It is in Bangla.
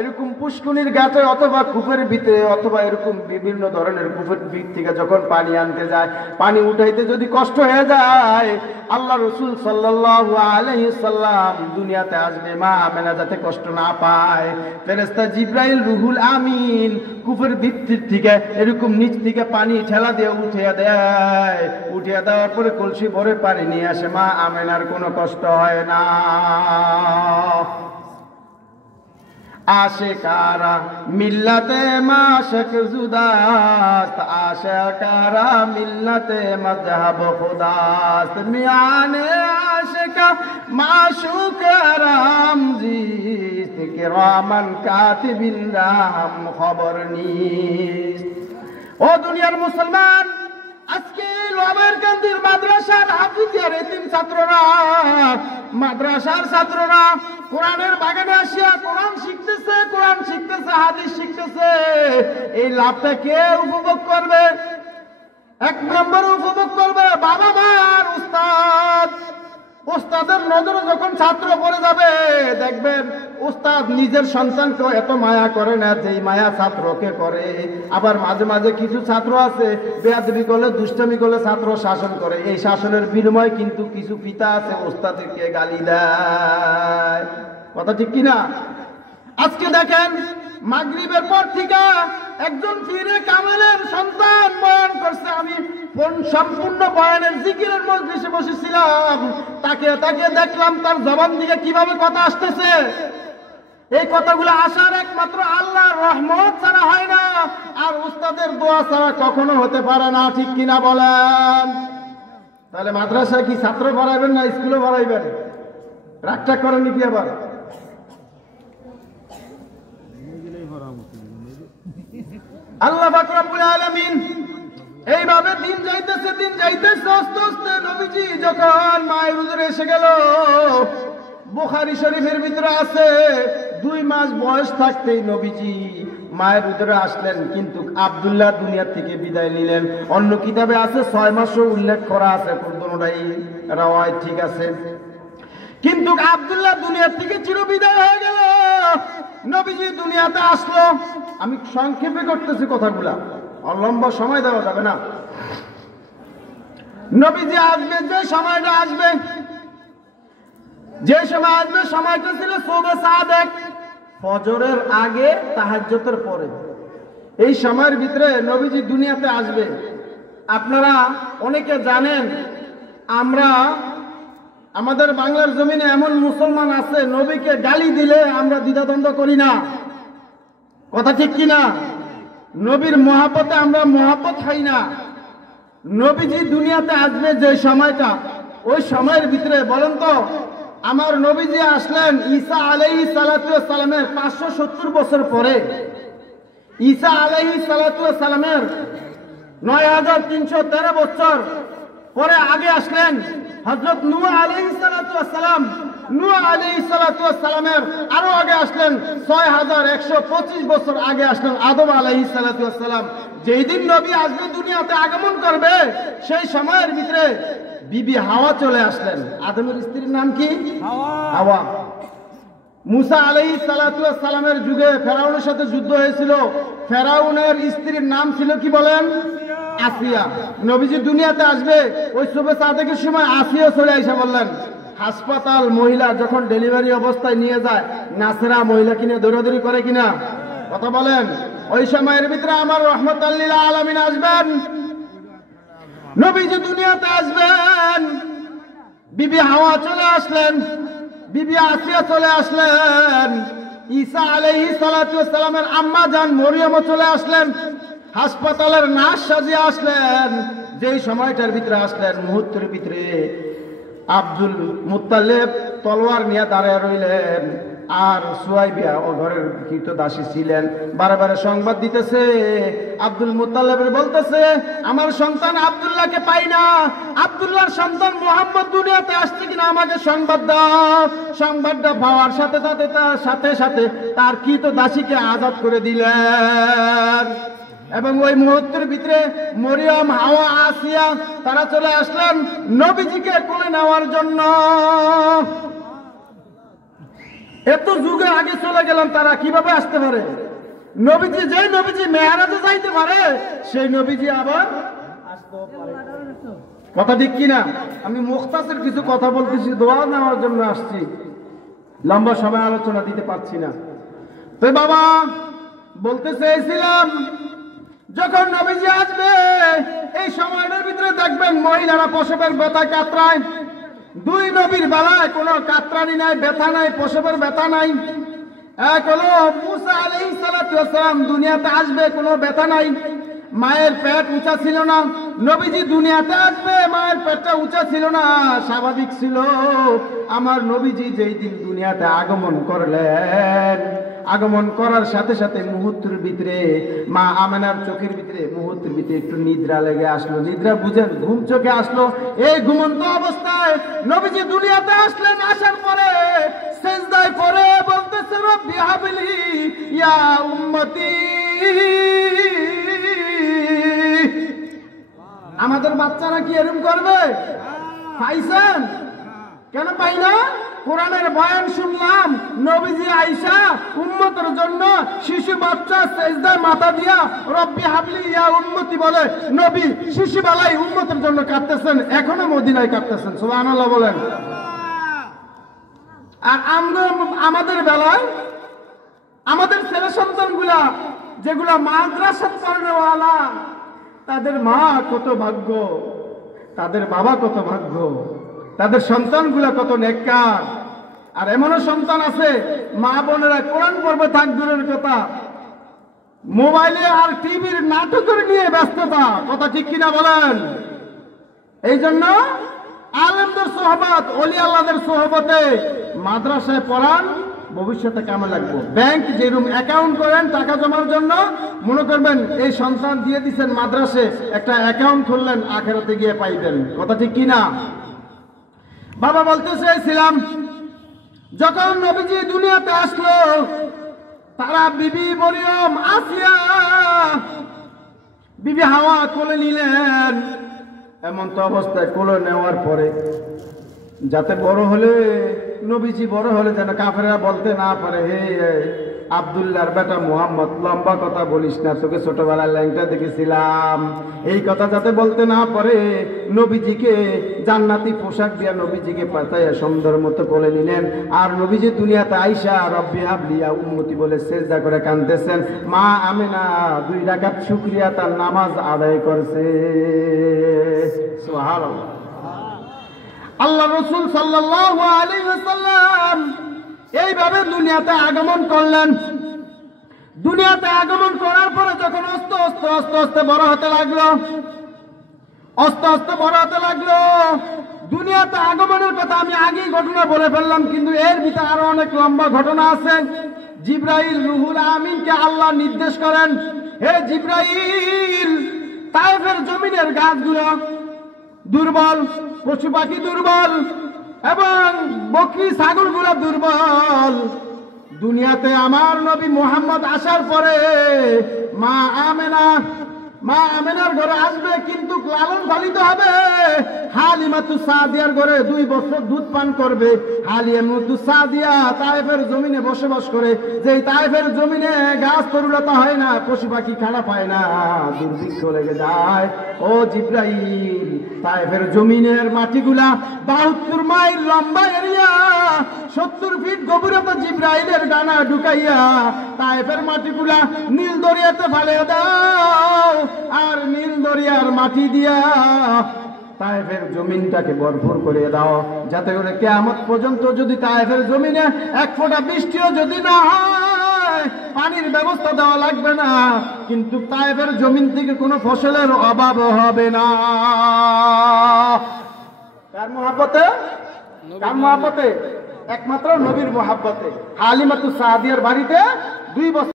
এরকম পুষ্কুনির ঘাটে অথবা কূপের ভিতরে অথবা এরকম বিভিন্ন ধরনের কূপের দিক থেকে যখন পানি আনতে যায়, পানি উঠাইতে যদি কষ্ট হয়ে যায়, আল্লাহ রাসূল সাল্লাল্লাহু আলাইহি সাল্লাম দুনিয়াতে আসবে মা আমেনা যাতে কষ্ট না পায়। ফেরেশতা জিবরাইল রুহুল আমিন কূপের ভিতর থেকে এরকম নিচ থেকে পানি ঠেলা দিয়ে উঠিয়ে দেয়। উঠিয়ে দেওয়ার পরে কলসি ভরে পানি নিয়ে আসে, মা আমেনার কোনো কষ্ট হয় না। আশিকারা মিল্লাতে মাশক জুদাস্ত, আশিকারা মিল্লাতে মযহব খুদাস্ত, মিয়ানে আশিকা মাশুক রামজিস্ত, কিরামান কাতিবিন রাম খবর নিস্ত। ও দুনিয়ার মুসলমান, আজকে লোহার কান্দির মাদ্রাসার হাফিজিয়ার এতিম ছাত্ররা, মাদ্রাসার ছাত্ররা কোরআনের বাগানে আসিয়া কোরআন শিখতেছে, কোরআন শিখতেছে, হাদিস শিখতেছে। এই লাভটা কে উপভোগ করবে? এক নম্বর উপভোগ করবে বাবা মা আর উস্তাদ। উস্তাদের নজরে যখন ছাত্র পড়ে যাবে, দেখবেন উস্তাদ নিজের সন্তানকে এত মায়া করে না যেই মায়া ছাত্রকে করে। আবার মাঝে মাঝে কিছু ছাত্র আছে বেয়াদবি করলে, দুষ্টামি করলে ছাত্র শাসন করে। এই শাসনের বিনিময়ে কিন্তু কিছু পিতা আছে উস্তাদকে গালি দেয়। কথা ঠিক কিনা? আজকে দেখেন মাগরিবের পর থেকে একজন পীরে কামেলের সন্তান বয়ান করছে, আমি সম্পূর্ণ বয়ানের জিকিরের মজলিসে বসেছিলাম, তাকে দেখলাম তার জবান দিকে কিভাবে কথা আসতেছে। এই কথাগুলো আসার একমাত্র আল্লাহর রহমত ছাড়া হয় না, আর উস্তাদের দোয়া ছাড়া কখনো হতে পারে না। ঠিক কিনা বলেন? তাহলে মাদ্রাসায় কি ছাত্র পড়াইবেন না স্কুলে পড়াইবেন? রাগটা করেন নাকি আবার? আল্লাহ পাক রব্বুল আলামিন এইভাবে দিন যাইতেছে আস্তে আস্তে। নবীজি যখন মায়ের উদরে এসে গেল, বুখারী শরীফের ভিতরে আছে 2 মাস বয়স থাকতেই নবীজি মায়ের উদরে আসলেন, কিন্তু আব্দুল্লাহ দুনিয়া থেকে বিদায় নিলেন। অন্য কিতাবে আছে 6 মাসও উল্লেখ করা আছে, কোনটাই রাওয়ায়াত ঠিক আছে। কিন্তু আব্দুল্লাহ দুনিয়া থেকে চিরবিদায় হয়ে গেল, নবীজি দুনিয়াতে আসলো। আমি সংক্ষেপে করতেছি কথাগুলা, লম্বা সময় দেওয়া যাবে না। নবীজি আসবে, যে সময়টা আসবে, সময়টা ছিল সুবহ সাদেক, ফজরের আগে তাহাজ্জুদের পরে। এই সময়ের ভিতরে নবীজি দুনিয়াতে আসবে। আপনারা অনেকে জানেন, আমরা আমাদের বাংলার জমিনে এমন মুসলমান আছে নবীকে গালি দিলে আমরা দ্বিধাদ্বন্দ্ব করি না। কথা ঠিক কিনা? নবীর মহাব্বতে আমরা মহাব্বত হই না। নবীজি দুনিয়াতে আসবে যে সময়টা, ওই সময়ের ভিতরে বলেন তো, আমার নবীজি আসলেন ঈসা আলাইহিস সালাতু ওয়াস সালামের 570 বছর পরে। ঈসা আলাইহিস সালাতু ওয়াস সালামের 9313 বছর পরে আগে আসলেন হযরত নূহ আলাইহিস সালাতু ওয়াস সালাম। নূহ আলাইহিস সালাতু ওয়াস সালামের আরো আগে আসলেন 6125 বছর আগে আসলেন আদম আলাইহিস সালাতু ওয়াস সালাম। যেই দিন নবী আসবে দুনিয়াতে আগমন করবে, সেই সময়ের ভিতরে বিবি হাওয়া চলে আসলেন। আদমের স্ত্রীর নাম কি? হাওয়া। মুসা আলাইহিস সালাতু ওয়াস সালামের যুগে ফেরাউনের সাথে যুদ্ধ হয়েছিল, ফেরাউনের স্ত্রীর নাম ছিল কি বলেন? আসিয়া। নবীজি দুনিয়াতে আসবে, ওই সুবহ সাদেকের সময় আসিয়া চলে আইসা বললেন, হাসপাতাল মহিলা যখন ডেলিভারি অবস্থায় নিয়ে যায়, নাসেরা মহিলা কিনে দৌড়াদৌড়ি করে কিনা? কথা বলেন। ওই সময়ের ভিতরে আমার রহমতুল লিল আলামিন আসবেন, নবীজি দুনিয়াতে আসবেন। বিবি হাওয়া চলে আসলেন, বিবি আসিয়া চলে আসলেন, ঈসা আলাইহিস সালাতু ওয়াস সালামের আম্মা জান মরিয়মও চলে আসলেন, হাসপাতালের নার্স সাজিয়ে আসলেন। যেই সময়টার ভিতরে আসলেন, মুহূর্তের ভিতরে আব্দুল মুত্তালিব তলোয়ার নিয়ে দাঁড়িয়ে রইলেন, আর সুয়াইবিয়া ও ঘরের কৃতদাসী ছিলেন, বারে বারে সংবাদ দিতেছে। আব্দুল মুত্তালিবের বলতেছে, আমার সন্তান আব্দুল্লাহকে পাই না, আব্দুল্লাহর সন্তান মুহাম্মদ দুনিয়াতে আসছে কিনা আমাকে সংবাদ দাও। সংবাদটা পাওয়ার সাথে সাথে তার কৃতদাসীকে আজাদ করে দিলেন। এবং ওই মুহূর্তের ভিতরে মরিয়ম, হাওয়া, আসিয়া তারা চলে আসলেন নবীজিকে কোলে নেওয়ার জন্য। এত যুগে আগে চলে গেলাম, তারা কিভাবে আসতে পারে? নবীজি, যেই নবীজি মেরাজে যাইতে পারে, সেই নবীজি আবার কথা ঠিক কিনা? আমি মুখতাসের কিছু কথা বলতেছি, দোয়া নেওয়ার জন্য আসছি, লম্বা সময় আলোচনা দিতে পারছি না। তো বাবা বলতে চেয়েছিলাম, যখন নবীজি আসবে এই সময়টার ভিতরে দেখবেন মহিলারা প্রসবের ব্যথা কাতরায়। দুই নবীর বেলায় কোনো কাতরানি নাই, ব্যথা নাই, প্রসবের ব্যথা নাই। এক হলো মুসা আলাইহিস সালাতু ওয়াস সালাম দুনিয়াতে আসবে, কোনো ব্যথা নাই, মায়ের পেট উঁচা ছিল না। নবীজি দুনিয়াতে আসবে, মায়ের পেটটা উঁচা ছিল না, স্বাভাবিক ছিল। আমার নবীজি যেই দিন দুনিয়াতে আগমন করলেন, আগমন করার সাথে সাথে মুহূর্তের ভিতরে মা আমেনার চোখের ভিতরে মুহূর্তের ভিতরে একটু নিদ্রা লেগে আসলো। নিদ্রা বুঝেন, ঘুম চোখে আসলো। এই ঘুমন্ত অবস্থায় নবীজি দুনিয়াতে আসলেন। আসার পরে সিজদায় পড়ে বলতেছে, রব্বি হাবলি ইয়া উম্মতি। আমাদের বাচ্চারা কি এরকম করবে? পাইছেন? কেন পাই না? কোরআনের বয়ান শুনলাম, নবীজি আয়েশা উম্মতের জন্য শিশু বাচ্চা সিজদায় মাথা দিয়া রব্বি হাবলি ইয়া উম্মতি বলে নবী শিশুবেলায় উম্মতের জন্য কাঁদতেছেন, এখনো মদিনায় কাঁদতেছেন। সুবহানাল্লাহ বলেন। আর আমরা আমাদের বেলায় আমাদের ছেলে সন্তানগুলা যেগুলা মাদ্রাসা পড়নেওয়ালা, তাদের মা কত ভাগ্য, তাদের বাবা কত ভাগ্য, তাদের সন্তানগুলা কত নেককার। আর এমনও সন্তান আছে, মা বোনেরা কোরআন পড়বে থাক দূরের কথা, মোবাইলে আর টিভির নাটকের নিয়ে ব্যস্ততা। কথা ঠিক কিনা বলেন? এই জন্য আলেমদের সোহবত, ওলি আল্লাহদের সোহবতে মাদ্রাসায় পড়ান, ভবিষ্যতে কামে লাগবে। ব্যাংক যেরকম অ্যাকাউন্ট করেন টাকা জমার জন্য, মনে করবেন এই সন্তান দিয়ে দিচ্ছেন মাদ্রাসে, একটা অ্যাকাউন্ট খুললেন, আখেরাতে গিয়ে পাইবেন। কথা ঠিক কিনা? বাবা বলতে চেয়েছিলাম, যখন নবীজি দুনিয়াতে আসলো, তারা বিবি মরিয়ম, আসিয়া, বিবি হাওয়া কোলে নিলেন। এমন তো অবস্থায় কোলে নেওয়ার পরে যাতে বড় হলে, নবীজি বড় হলে যেন কাফেররা বলতে না পারে, হে আব্দুল্লাহর বেটা মুহাম্মদ, লম্বা কথা বলিস না, তোকে ছোটবেলায় ল্যাংটা দেখেছিলাম, এই কথা যাতে বলতে না পারে, নবীজিকে জান্নাতি পোশাক দিয়া নবীজিকে পাতাইয়া সুন্দর মতো কোলে নিলেন। আর নবীজি দুনিয়াতে আইসা রব্বি হাবলি ইয়া উম্মতি বলে সিজদা করে কাঁদতেছেন। মা আমেনা 2 রাকাত শুকরিয়া তার নামাজ আদায় করছে। সুবহানাল্লাহ। আল্লাহ রাসূল সাল্লাল্লাহু আলাইহি ওয়াসাল্লাম এইভাবে দুনিয়াতে আগমন করলেন। দুনিয়াতে আগমন করার পরে যখন আস্তে আস্তে আস্তে আস্তে বড় হতে লাগলো, আস্তে আস্তে বড় হতে লাগলো, দুনিয়াতে আগমনের কথা আমি আগেই ঘটনা বলে ফেললাম, কিন্তু এর ভিতরে আরো অনেক লম্বা ঘটনা আছে। জিবরাইল রুহুল আমিনকে আল্লাহ নির্দেশ করেন, হে জিবরাইল, তায়েফের জমিনের গাছগুলো দুর্বল, পশু পাখি দুর্বল, এবং বকরি ছাগলগুলো দুর্বল। দুনিয়াতে আমার নবী মুহাম্মদ আসার পরে মা আমেনার ঘরে আসবে, কিন্তু লালন পালিত হবে। হালিমাতু সাদিয়ার ঘরে 2 বছর দুধ পান করবে। হালিমাতু সাদিয়া তায়েফের জমিনে বসবাস করে, যেই তায়েফের জমিনে গাছ তরুলতা হয় না, পশু পাখি খানা পায় না, দুর্ভিক্ষ লেগে যায়। ও জিবরাইল, তায়েফের জমিনের মাটিগুলা 72 মাইল লম্বা এরিয়া, 70 ফিট গভীরতা জিবরাইলের ডানা ঢুকাইয়া তায়েফের মাটিগুলা নীল দরিয়াতে ফেলে দাও। আর নীল দরিয়ার মাটি দিয়া তায়েফের জমিনটাকে ভরপুর করে দাও, যাতে করে কিয়ামত পর্যন্ত যদি তায়েফের জমিনে 1 ফোঁটা বৃষ্টিও যদি না হয়, পানির ব্যবস্থা দেওয়া লাগবে না, কিন্তু তায়েফের জমিন থেকে কোনো ফসলের অভাব হবে না। কার মহব্বতে? কার মহব্বতে? একমাত্র নবীর মহব্বতে। হালিমাতু সাদিয়ার বাড়িতে 2 বছর